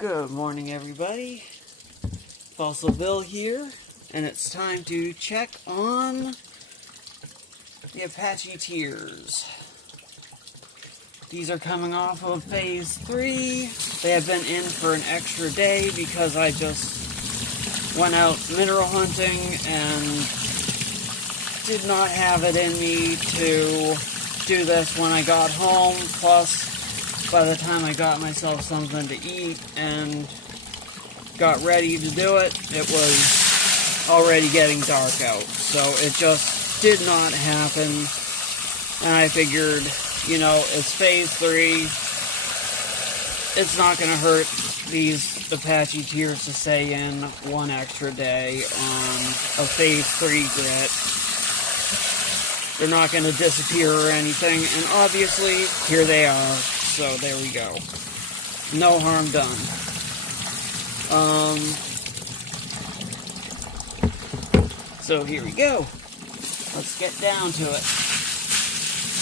Good morning, everybody. Fossil Bill here, and it's time to check on the Apache tiers. These are coming off of Phase 3. They have been in for an extra day because I just went out mineral hunting and did not have it in me to do this when I got home. Plus, by the time I got myself something to eat and got ready to do it, it was already getting dark out. So it just did not happen. And I figured, you know, it's Phase 3. It's not going to hurt these Apache tiers to stay in one extra day on a Phase 3 grit. They're not going to disappear or anything. And obviously, here they are. So there we go. No harm done. So here we go. Let's get down to it.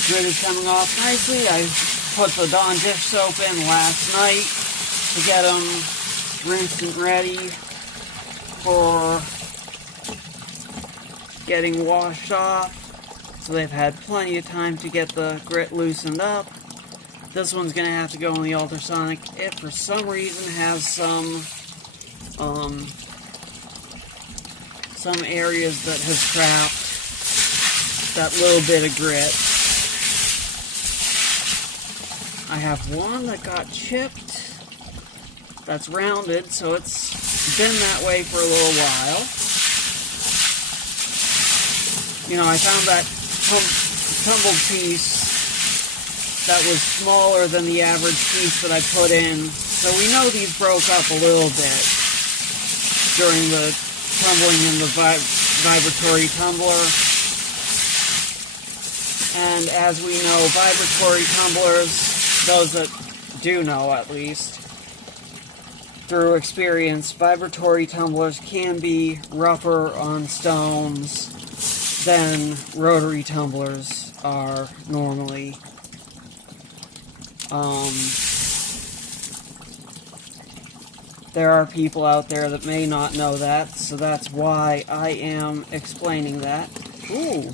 Grit is coming off nicely. I put the Dawn dish soap in last night to get them rinsed and ready for getting washed off. So they've had plenty of time to get the grit loosened up. This one's going to have to go in the ultrasonic. It, for some reason, has some areas that have trapped that little bit of grit. I have one that got chipped. That's rounded, so it's been that way for a little while. You know, I found that tumbled piece that was smaller than the average piece that I put in. So we know these broke up a little bit during the tumbling in the vibratory tumbler. And as we know, vibratory tumblers, those that do know at least, through experience, vibratory tumblers can be rougher on stones than rotary tumblers are normally. There are people out there that may not know that, so that's why I am explaining that. Ooh,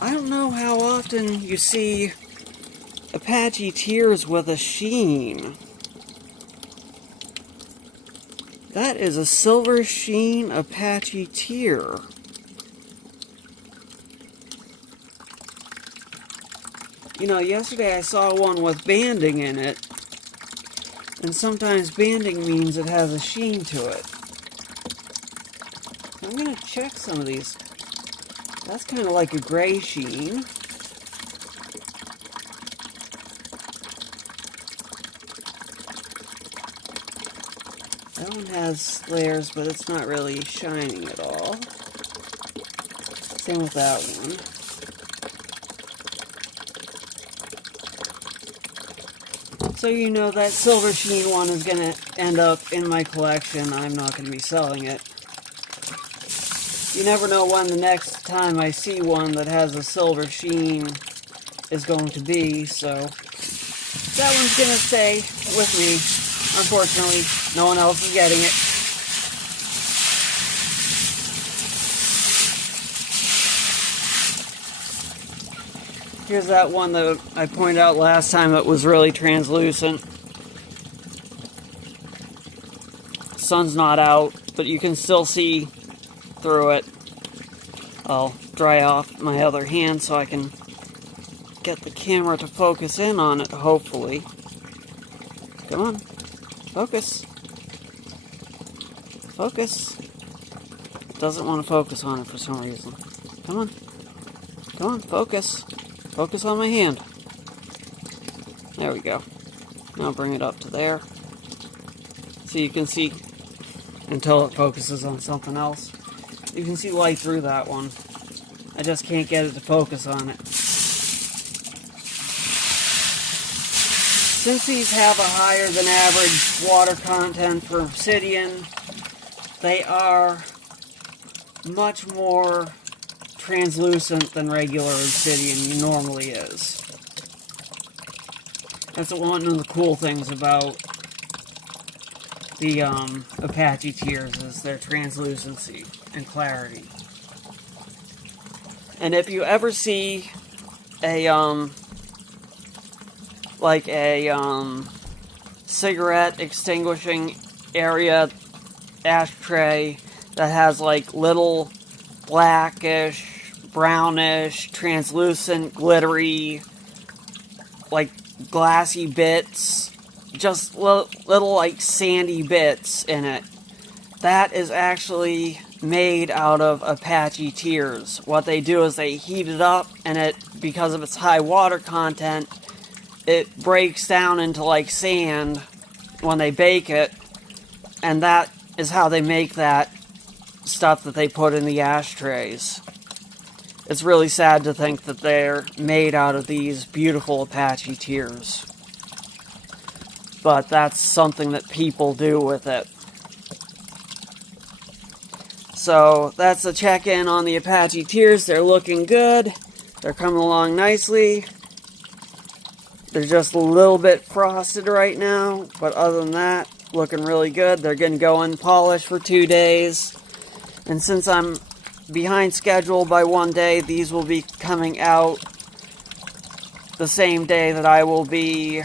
I don't know how often you see Apache tiers with a sheen. That is a silver sheen Apache tier. You know, yesterday I saw one with banding in it, and sometimes banding means it has a sheen to it. I'm going to check some of these. That's kind of like a gray sheen. That one has layers, but it's not really shining at all. Same with that one. So you know that silver sheen one is going to end up in my collection. I'm not going to be selling it. You never know when the next time I see one that has a silver sheen is going to be, so that one's going to stay with me. Unfortunately, no one else is getting it. Here's that one that I pointed out last time that was really translucent. Sun's not out, but you can still see through it. I'll dry off my other hand so I can get the camera to focus in on it, hopefully. Come on. Focus. Focus. It doesn't want to focus on it for some reason. Come on. Come on, focus. Focus on my hand. There we go. Now bring it up to there. So you can see, until it focuses on something else, you can see light through that one. I just can't get it to focus on it. Since these have a higher than average water content for obsidian, they are much more translucent than regular obsidian normally is. That's one of the cool things about the Apache Tears is their translucency and clarity. And if you ever see a cigarette extinguishing area ashtray that has like little blackish, brownish, translucent, glittery, like glassy bits, just little like sandy bits in it, that is actually made out of Apache Tears. What they do is they heat it up, and it, because of its high water content, it breaks down into like sand when they bake it, and that is how they make that stuff that they put in the ashtrays. It's really sad to think that they're made out of these beautiful Apache Tears. But that's something that people do with it. So that's a check-in on the Apache Tears. They're looking good. They're coming along nicely. They're just a little bit frosted right now, but other than that, looking really good. They're going to go in polish for 2 days. And since I'm behind schedule by 1 day, these will be coming out the same day that I will be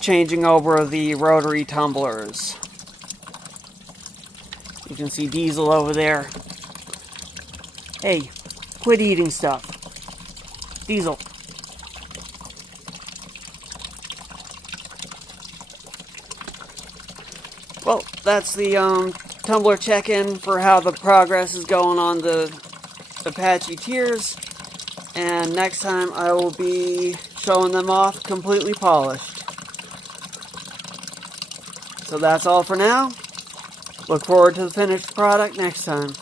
changing over the rotary tumblers. You can see Diesel over there. Hey, quit eating stuff. Diesel. Well, that's the tumbler check-in for how the progress is going on the Apache Tears. And next time I will be showing them off completely polished. So that's all for now. Look forward to the finished product next time.